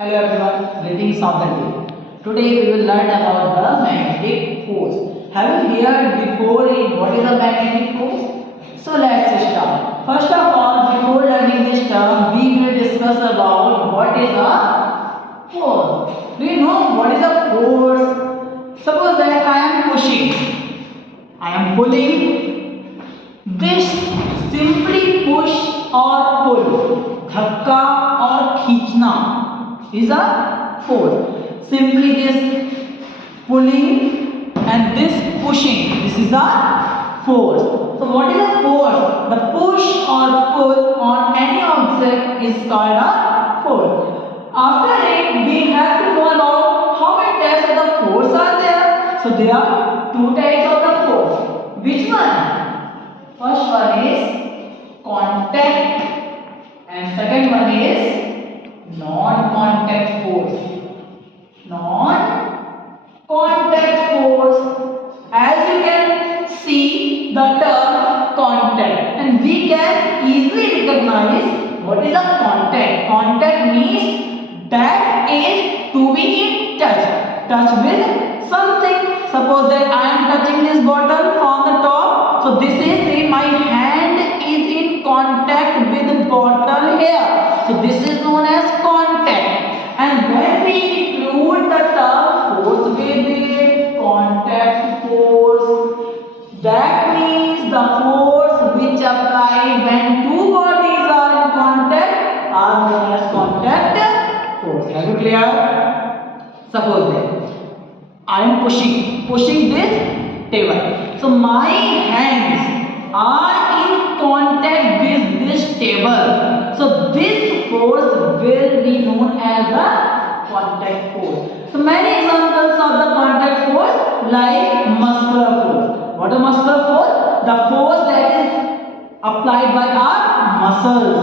Hello everyone, greetings of the day. Today we will learn about the magnetic force. Have you heard before what is a magnetic force? So let's start. First of all, before learning this term, we will discuss about what is a force. Do you know what is a force? Suppose that I am pushing, I am pulling. This simply push or pull, धक्का और खींचना is a force. Simply this pulling and this pushing, this is a force. So what is a force? The push or pull on any object is called a force. After it, we have to know about how many types of the force are there. So there are two types of the force. Which one? First one is contact and second one is non-contact force. Non-contact force. As you can see the term contact, and we can easily recognize what is a contact. Contact means that is to be in touch with something. Suppose that I am touching this bottle from the top, so this is my hand is in contact with the bottle here. So this is known as contact. And when we include the term force with it, contact force, that means the force which applied when two bodies are in contact are known as contact force. Are you clear? Suppose that I am pushing this table. So my hands are in contact with this table. So this force will be known as a contact force. So many examples of the contact force like muscular force. What is muscular force? The force that is applied by our muscles.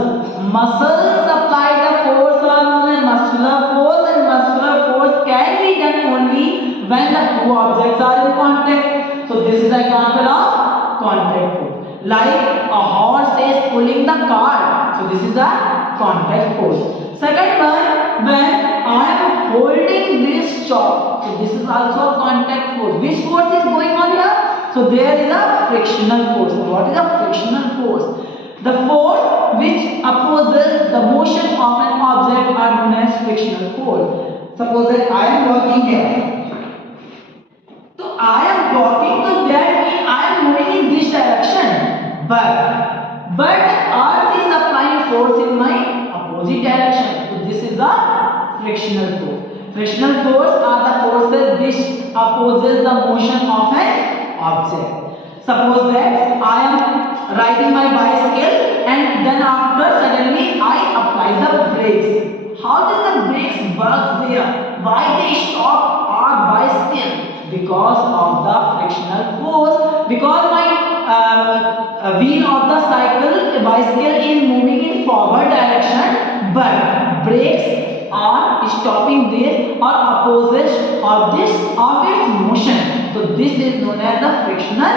Muscles apply the force are known as muscular force, and muscular force can be done only when the two objects are in contact. So this is an example of contact force. Like a horse is pulling the cart. So this is a contact force. Second one, when I am holding this chalk. So this is also a contact force. Which force is going on here? So there is a frictional force. What is a frictional force? The force which opposes the motion of an object are known as frictional force. Suppose that I am walking here. So I am walking, so that means I am moving in this direction. But earth is applying force in my opposite direction. So this is a frictional force. Frictional force are the forces which opposes the motion of an object. Suppose that I am riding my bicycle and then after suddenly I apply the brakes. How does the brakes work there? Why they stop our bicycle? Because of the frictional force. Because my wheel of the bicycle is moving in forward direction, but brakes are stopping this or opposite of its motion. So this is known as the frictional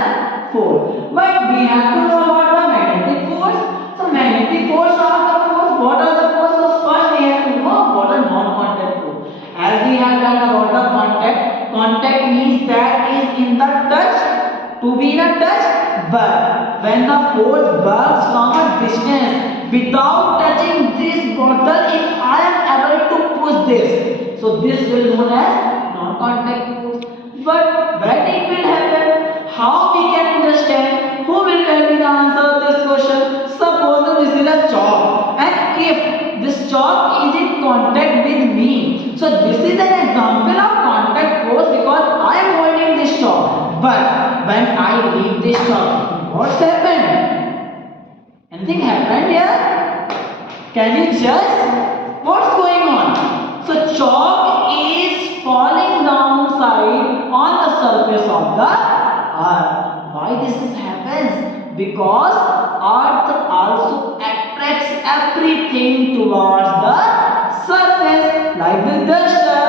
force. But we have to know about the magnetic force. So magnetic force are the force. What are the forces? First we have to know what are non-contact force. As we have learned about the contact means that is in the touch, to be in a touch, but when the force works from a distance without touching this bottle, if I am able to push this, so this will known as non-contact force. But when it will happen, how we can understand? Who will tell me the answer of this question? Suppose this is a chalk, and if this chalk is in contact with me, so this is an example of contact force because I am holding this chalk. But when I leave this chalk, what's happened? Anything happened here? Can you judge what's going on? So chalk is falling downside on the surface of the earth. Why this happens? Because earth also attracts everything towards the surface, like the duster,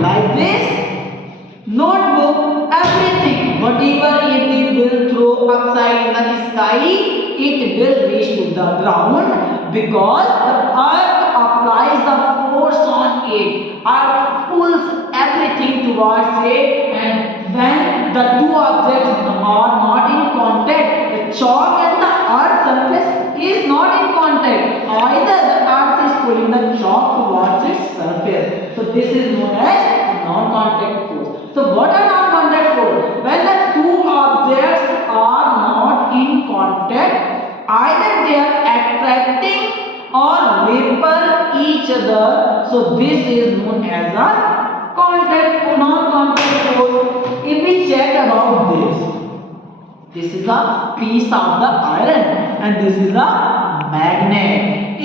like this notebook, everything, whatever it will throw upside in the sky, it will reach to the ground because the earth applies the force on it. Earth pulls everything towards it, and when the two objects are not in contact, the chalk and the earth surface is not in contact. Either the earth is pulling the chalk towards its surface. So this is known as non-contact force. So what are non-contact force? When the two objects are not in contact, either they are attracting or repel each other. So this is known as a contact non-contact force. If we check about this is a piece of the iron and this is a magnet.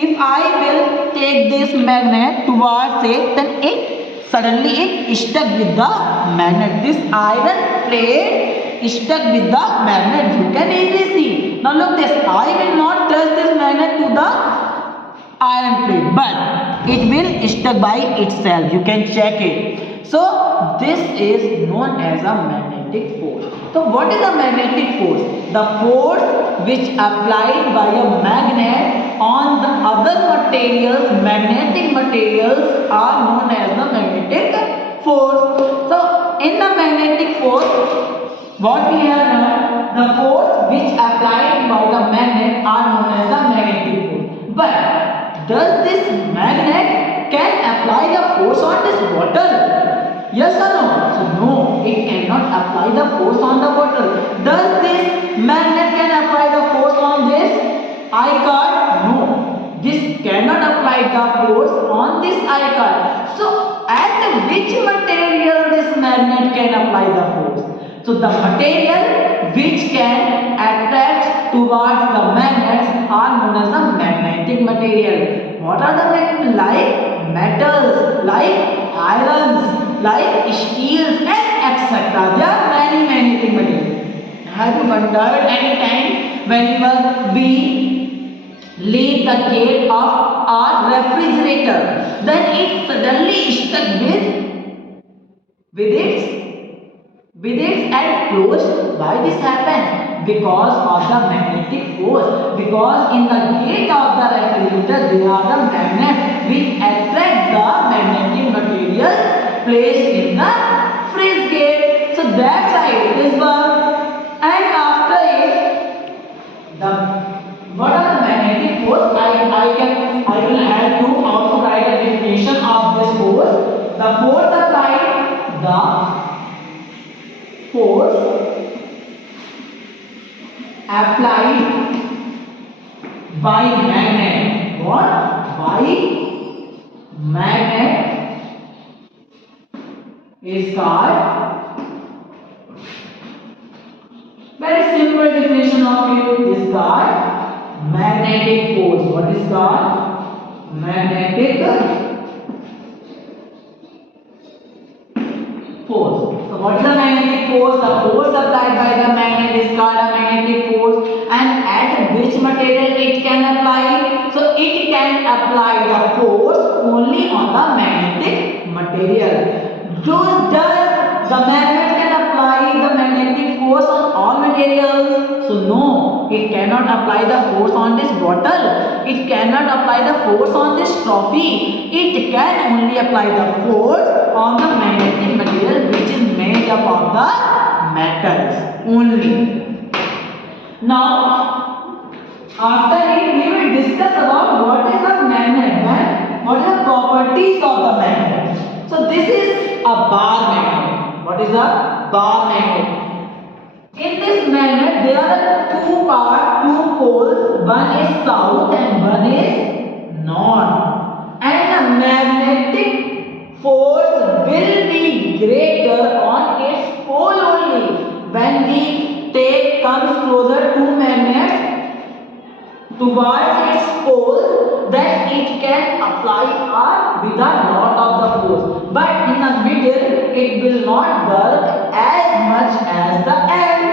If I will take this magnet towards it, then it suddenly stuck with the magnet. This iron plate is stuck with the magnet. You can easily see. Now look this. I will not touch this magnet to the iron plate, but it will stuck by itself. You can check it. So this is known as a magnetic force. So what is a magnetic force? The force which applied by a magnet on the other materials, magnetic materials, are known as the magnetic force. So in the magnetic force, what we have learned, the force which applied by the magnet are known as the magnetic force. But does this magnet can apply the force on this bottle? Yes or no? So no, it cannot apply the force on the bottle. Does this magnet can apply the force on this I-card? No, this cannot apply the force on this I-card. So at which material this magnet can apply the force? So the material which can attract towards the magnets are known as the magnetic material. What are the magnets? Like metals, like irons, like steels and etc. There are many things material. Have you wondered any time whenever we leave the gate of our refrigerator, then it suddenly stuck with its and closed? Why this happens? Because of the magnetic force. Because in the gate of the refrigerator there are the magnets which attract the magnetic materials placed in the fridge gate. So that's why it is work. And after it, what are the magnetic force? I will help you how to write a definition of this force. The force applied by magnet. What? By magnet is called, very simple definition of it is called magnetic force. What is called? Magnetic force. So what is the magnetic force? The force applied by the magnet is called a magnetic force. And at which material it can apply? So it can apply the force only on the magnetic material. Does the magnet can apply the magnetic force on all materials? So no, it cannot apply the force on this bottle. It cannot apply the force on this trophy. It can only apply the force on the magnetic material which is made up of the metals only. Now, after it we will discuss about what is a magnet and what are the properties of the magnet. So this is a bar magnet. What is a bar magnet? In this magnet there are two poles. One is south and one is north. And the magnetic force will be greater on its pole only. When the tape comes closer to magnet towards its pole, then it can apply with a lot of the force. But in the middle, it will not work as much as the end.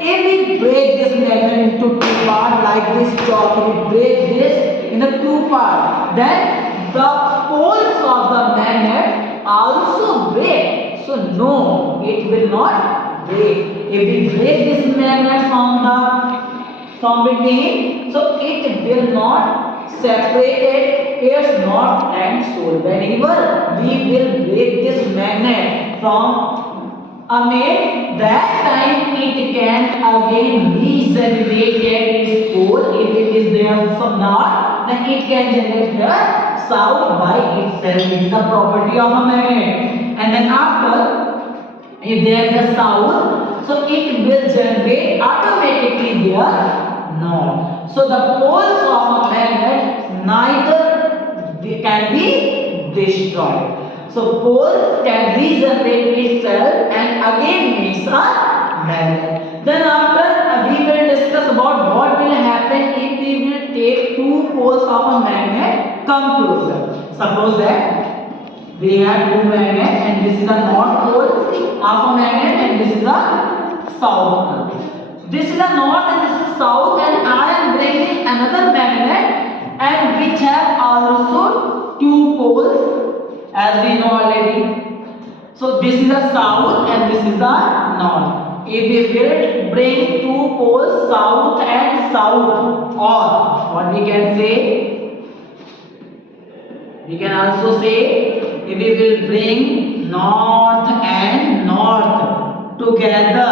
If we break this magnet into two parts like this chalk, we break this in the two parts, then the poles of the magnet also break. So no, it will not break. If we break this magnet from between, so it will not separated its north and south. Whenever we will break this magnet from a main, that time it can again regenerate its pole. If it is there from north, then it can generate the south by itself. It is the property of a magnet. And then after, if there is a south, so it will generate automatically their north. So the poles of a magnet neither can be destroyed. So poles can regenerate itself and again makes a magnet. Then after we will discuss about what will happen if we will take two poles of a magnet come closer. Suppose that we have two magnets and this is the north pole of a magnet and this is the south pole. This is the north and this is south, and I am bringing another magnet and which have also two poles as we know already. So this is the south and this is the north. If we will bring two poles south and south, or what we can say, we can also say if we will bring north and north together,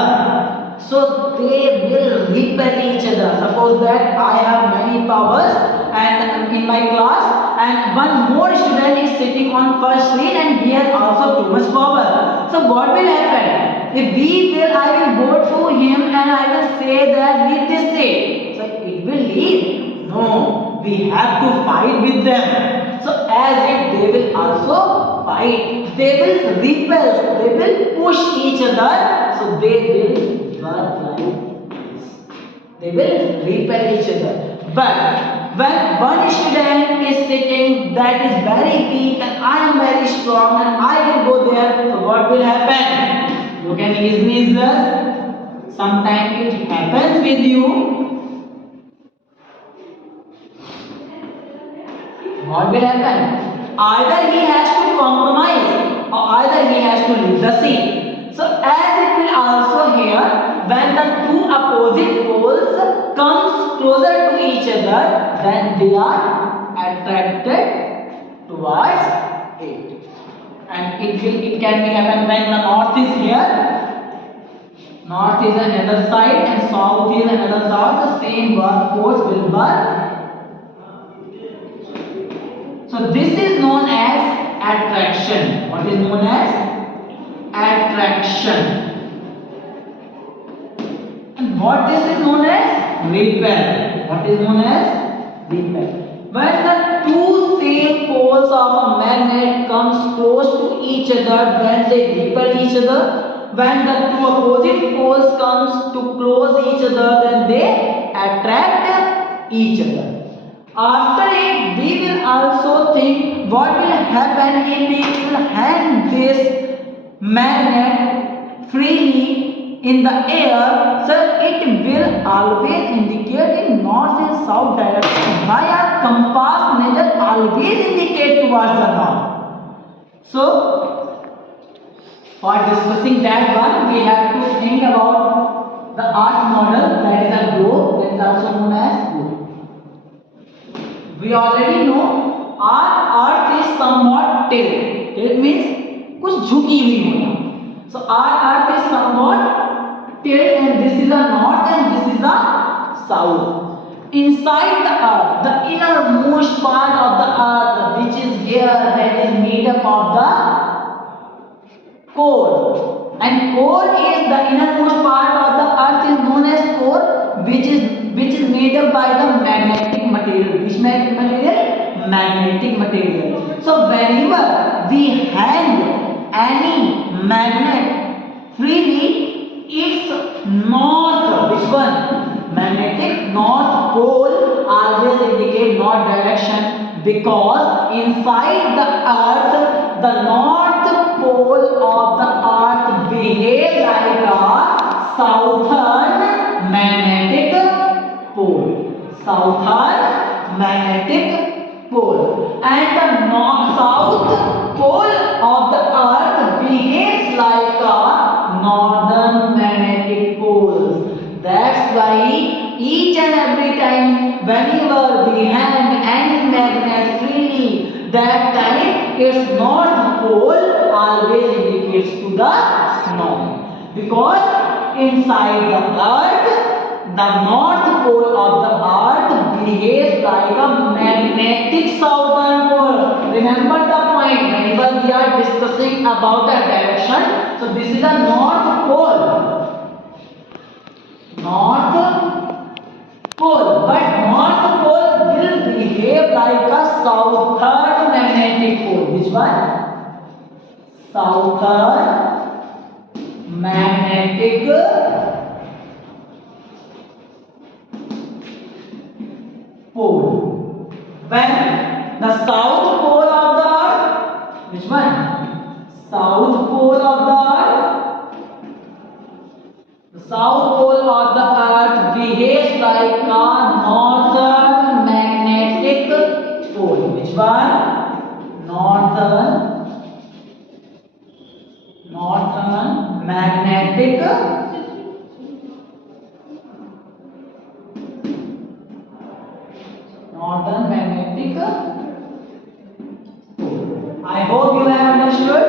so they will repel each other. Suppose that I have many powers and in my class and one more student is sitting on first seat and he has also too much power. So what will happen? If I will go to him and I will say that leave this seat. So it will leave? No, we have to fight with them. So as if they will also fight, they will repel, they will push each other, so they will work like this. They will repel each other. But when one student is sitting that is very weak and I am very strong and I will go there, so what will happen? You can easily judge. Sometimes it happens with you. What will happen? Either he has to compromise or either he has to leave the seat. So as it will also here, when the two opposite poles comes closer to each other, then they are attracted towards it. And it can be happen when the north is here, north is another side and south is another side, the same force will work. So this is known as attraction. What is known as attraction? And what this is known as repel. What is known as repel? When the two same poles of a magnet comes close to each other, then they repel each other. When the two opposite poles comes to close each other, then they attract each other. After it, we will also think what will happen if we will hang this magnet freely in the air. So it will always indicate in north and south direction. Why our compass needle always indicate towards the north? So for discussing that one, we have to think about the earth model, that is a globe, that is also known as globe. We already know our earth is somewhat tilt. Tilt means कुछ झुकी हुई होना. So our earth is somewhat tilt and this is the north and this is the south. Inside the earth, the innermost part of the earth which is here, that is made up of the core. And core is the innermost part of the earth is known as core, which is made up by the magnetic material. Which magnetic material? Magnetic material. So whenever we hang any magnet freely, its north, which one? Magnetic north pole always indicate north direction, because inside the earth, the north pole of the earth behaves like a southern magnetic pole. Southern magnetic pole. And the south pole of the earth behaves like a northern magnetic pole. That's why each and every time whenever we hang any that time its north pole always indicates to the north, because inside the earth the north pole of the earth behaves like a magnetic southern pole. Remember the point whenever we are discussing about a direction. So this is a north pole, north pole, but north pole will behave like a southern magnetic pole. Which one? Southern magnetic pole. When the south pole of the earth, which one? South pole of the earth, the south pole of the earth behaves like a northern magnetic pole. Which one? Northern magnetic pole. I hope you have understood.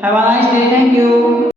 Have a nice day. Thank you.